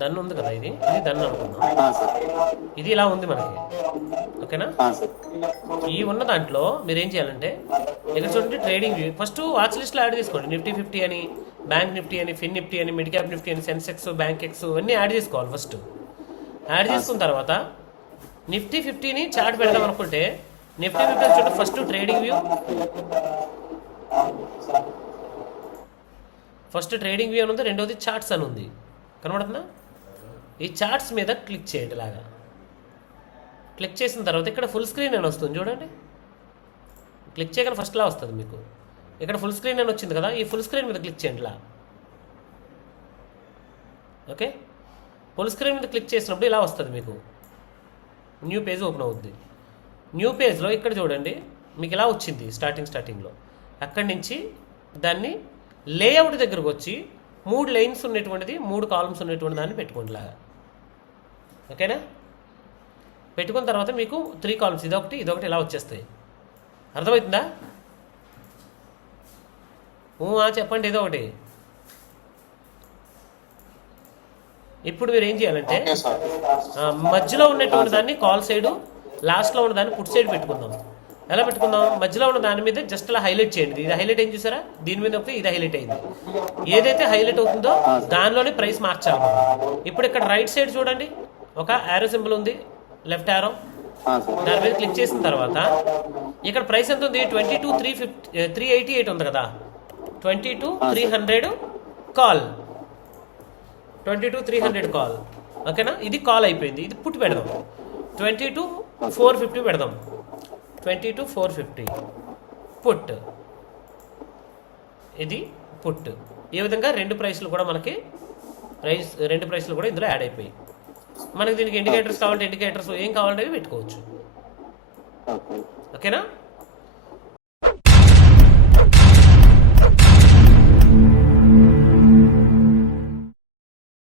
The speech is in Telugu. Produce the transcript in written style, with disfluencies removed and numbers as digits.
డన్ ఉంది కదా, ఇది డన్ అనుకుందాం. ఇది ఇలా ఉంది మనకి, ఓకేనా. ఈ ఉన్న దాంట్లో మీరు ఏం చేయాలంటే ఇక్కడ చూడండి ట్రేడింగ్ వ్యూ. ఫస్ట్ వాచ్ లిస్ట్లో యాడ్ చేసుకోండి. నిఫ్టీ 50 అని, బ్యాంక్ నిఫ్టీ అని, ఫిన్ నిఫ్టీ అని, మిడ్ క్యాప్ నిఫ్టీ అని, సెన్సెక్స్, బ్యాంక్ ఎక్స్ ఇవన్నీ యాడ్ చేసుకోవాలి. ఫస్ట్ యాడ్ చేసుకున్న తర్వాత నిఫ్టీ 50ని చార్ట్ పెడదాం అనుకుంటే నిఫ్టీ 50 చూడండి. First trading view, first trading view అని ఉంది, రెండోది చార్ట్స్ అని ఉంది, కనబడుతుందా? ఈ చార్ట్స్ మీద క్లిక్ చేయండి. ఇలాగా క్లిక్ చేసిన తర్వాత ఇక్కడ ఫుల్ స్క్రీన్ అని వస్తుంది చూడండి. క్లిక్ చేయగానే ఫస్ట్లా వస్తుంది మీకు. ఇక్కడ ఫుల్ స్క్రీన్ అని వచ్చింది కదా, ఈ ఫుల్ స్క్రీన్ మీద క్లిక్ చేయండి ఇలా. ఓకే, ఫుల్ స్క్రీన్ మీద క్లిక్ చేసినప్పుడు ఇలా వస్తుంది మీకు. న్యూ పేజ్ ఓపెన్ అవుద్ది. న్యూ పేజ్లో ఇక్కడ చూడండి మీకు ఇలా వచ్చింది స్టార్టింగ్లో. అక్కడి నుంచి దాన్ని లేఅవుట్ దగ్గరకు వచ్చి 3 లైన్స్ ఉన్నటువంటిది, 3 కాలమ్స్ ఉన్నటువంటి దాన్ని పెట్టుకోండి లాగా. ఓకేనా? పెట్టుకున్న తర్వాత మీకు 3 కాలమ్స్, ఇదొకటి ఇలా వచ్చేస్తాయి. అర్థమవుతుందా? చెప్పండి. ఏదో ఒకటి. ఇప్పుడు మీరు ఏం చేయాలంటే మధ్యలో ఉన్నటువంటి దాన్ని కాల్ సైడు, లాస్ట్లో ఉన్న దాన్ని పుట్ సైడ్ పెట్టుకుందాం. ఎలా పెట్టుకుందాం? మధ్యలో ఉన్న దాని మీద జస్ట్ అలా హైలైట్ చేయండి. ఇది హైలైట్ అయింది చూసారా? దీని మీద ఒకటి ఇది హైలైట్ అయింది. ఏదైతే హైలైట్ అవుతుందో దానిలోనే ప్రైస్ మార్చాలి. ఇప్పుడు ఇక్కడ రైట్ సైడ్ చూడండి ఒక యారో సింబల్ ఉంది, లెఫ్ట్ యారో. దాని మీద క్లిక్ చేసిన తర్వాత ఇక్కడ ప్రైస్ ఎంత ఉంది? 22,388 ఉంది కదా. 22,300 కాల్, 22,300 కాల్. ఓకేనా? ఇది కాల్ అయిపోయింది. ఇది పుట్ పెడదాం. 22,450 పెడదాం. 22,450 పుట్. ఇది పుట్. ఈ విధంగా రెండు ప్రైస్లు కూడా ఇందులో యాడ్ అయిపోయి మనకి దీనికి ఇండికేటర్స్ కావాలంటే ఇండికేటర్స్, ఏం కావాలంటే అవి పెట్టుకోవచ్చు. ఓకేనా?